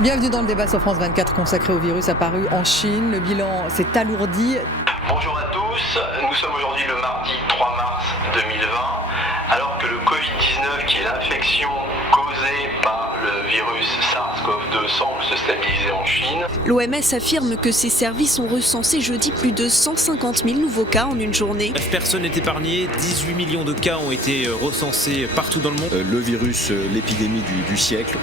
Bienvenue dans le débat sur France 24 consacré au virus apparu en Chine. Le bilan s'est alourdi. Bonjour à tous, nous sommes aujourd'hui le mardi 3 mars 2020, alors que le Covid-19, qui est l'infection causée par le virus SARS-CoV-2, semble se stabiliser en Chine. L'OMS affirme que ses services ont recensé jeudi plus de 150 000 nouveaux cas en une journée. Personne n'est épargné, 18 millions de cas ont été recensés partout dans le monde. Le virus, l'épidémie du siècle,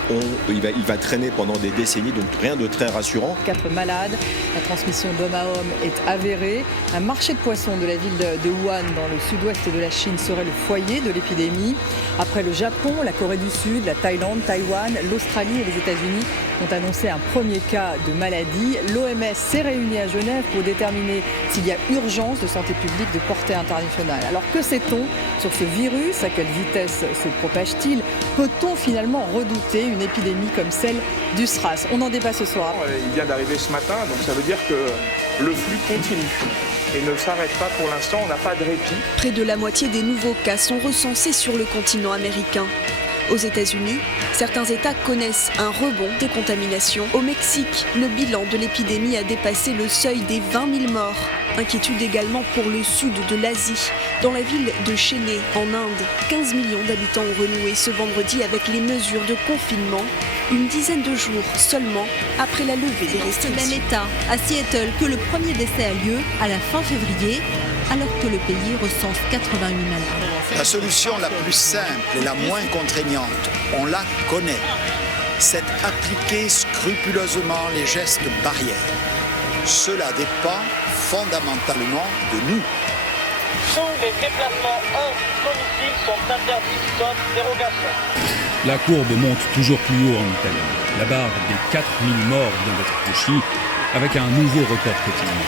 il va traîner pendant des décennies, donc rien de très rassurant. 4 malades, la transmission d'homme à homme est avérée. Un marché de poissons de la ville de Wuhan, dans le sud-ouest de la Chine, serait le foyer de l'épidémie. Après le Japon, la Corée du Sud, la Thaïlande, Taïwan, l'Australie et les États-Unis ont annoncé un premier cas de maladie. L'OMS s'est réunie à Genève pour déterminer s'il y a urgence de santé publique de portée internationale. Alors que sait-on sur ce virus? À quelle vitesse se propage-t-il? Peut-on finalement redouter une épidémie comme celle du SRAS? On en débat ce soir. Il vient d'arriver ce matin, donc ça veut dire que le flux continue et ne s'arrête pas pour l'instant, on n'a pas de répit. Près de la moitié des nouveaux cas sont recensés sur le continent américain. Aux États-Unis, certains États connaissent un rebond des contaminations. Au Mexique, le bilan de l'épidémie a dépassé le seuil des 20 000 morts. Inquiétude également pour le sud de l'Asie. Dans la ville de Chennai, en Inde, 15 millions d'habitants ont renoué ce vendredi avec les mesures de confinement, une dizaine de jours seulement après la levée des restrictions. C'est le même état à Seattle que le premier décès a lieu à la fin février, alors que le pays recense 88 malades. La solution la plus simple et la moins contraignante, on la connaît. C'est appliquer scrupuleusement les gestes barrières. Cela dépend fondamentalement de nous. Tous les déplacements hors domicile sont interdits sauf dérogation. La courbe monte toujours plus haut en Italie. La barre des 4000 morts vient d'être franchie avec un nouveau record quotidien.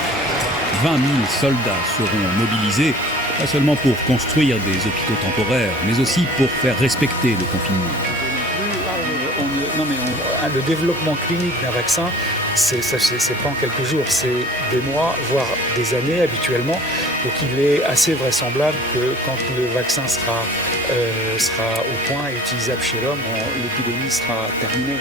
20 000 soldats seront mobilisés, pas seulement pour construire des hôpitaux temporaires, mais aussi pour faire respecter le confinement. Le développement clinique d'un vaccin, c'est pas en quelques jours, c'est des mois, voire des années habituellement. Donc il est assez vraisemblable que quand le vaccin sera au point et utilisable chez l'homme, l'épidémie sera terminée.